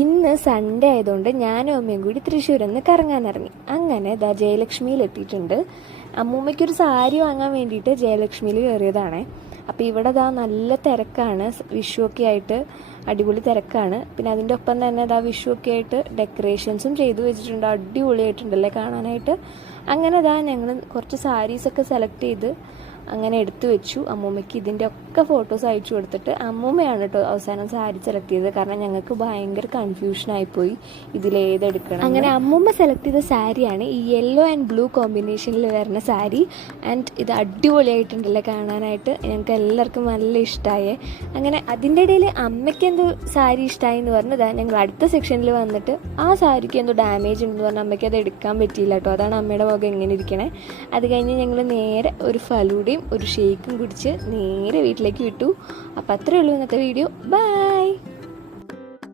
ഇന്ന് സൺഡേ ആയതുകൊണ്ട് ഞാനും അമ്മയും കൂടി തൃശ്ശൂരിൽ കറങ്ങാനിറങ്ങി. അങ്ങനെ ജയലക്ഷ്മിയിൽ എത്തിയിട്ടുണ്ട്. അമ്മൂമ്മയ്ക്കൊരു സാരി വാങ്ങാൻ വേണ്ടിയിട്ട് ജയലക്ഷ്മിയിൽ കയറിയതാണേ. അപ്പോൾ ഇവിടെ നല്ല തിരക്കാണ്, വിഷുവൊക്കെ ആയിട്ട് അടിപൊളി തിരക്കാണ്. പിന്നെ അതിൻ്റെ ഒപ്പം തന്നെ വിഷുവൊക്കെ ആയിട്ട് ഡെക്കറേഷൻസും ചെയ്തു വെച്ചിട്ടുണ്ട്, അടിപൊളിയായിട്ടുണ്ടല്ലേ കാണാനായിട്ട്. അങ്ങനെ ഞങ്ങൾ കുറച്ച് സാരീസൊക്കെ സെലക്ട് ചെയ്ത് അങ്ങനെ എടുത്തു വെച്ചു. അമ്മൂമ്മയ്ക്ക് ഇതിൻ്റെ ഒക്കെ ഫോട്ടോസ് അയച്ചു കൊടുത്തിട്ട് അമ്മൂമ്മയാണ് കേട്ടോ അവസാനം സാരി സെലക്ട് ചെയ്തത്. കാരണം ഞങ്ങൾക്ക് ഭയങ്കര കൺഫ്യൂഷനായിപ്പോയി ഇതിലേതെടുക്കണം. അങ്ങനെ അമ്മൂമ്മ സെലക്ട് ചെയ്ത സാരിയാണ് ഈ യെല്ലോ ആൻഡ് ബ്ലൂ കോമ്പിനേഷനിൽ വരുന്ന സാരി. ആൻഡ് ഇത് അടിപൊളിയായിട്ടുണ്ടല്ലേ കാണാനായിട്ട്. ഞങ്ങൾക്ക് എല്ലാവർക്കും നല്ല ഇഷ്ടമായേ. അങ്ങനെ അതിൻ്റെ ഇടയിൽ അമ്മയ്ക്ക് എന്തോ സാരി ഇഷ്ടമായി എന്ന് പറഞ്ഞ് ഞങ്ങൾ അടുത്ത സെക്ഷനിൽ വന്നിട്ട് ആ സാരിക്ക് എന്തോ ഡാമേജ് ഉണ്ടെന്ന് പറഞ്ഞാൽ അമ്മയ്ക്ക് അത് എടുക്കാൻ പറ്റിയില്ല കേട്ടോ. അതാണ് അമ്മയുടെ മുഖം എങ്ങനെ ഇരിക്കണേ. അത് കഴിഞ്ഞ് ഞങ്ങൾ നേരെ ഒരു ഫലൂഡയും ഒരു ഷേക്കും കുടിച്ച് നേരെ വീട്ടിലേക്ക് വിട്ടു. അപ്പോൾ അത്രയേ ഉള്ളൂ ഇന്നത്തെ വീഡിയോ. ബൈ.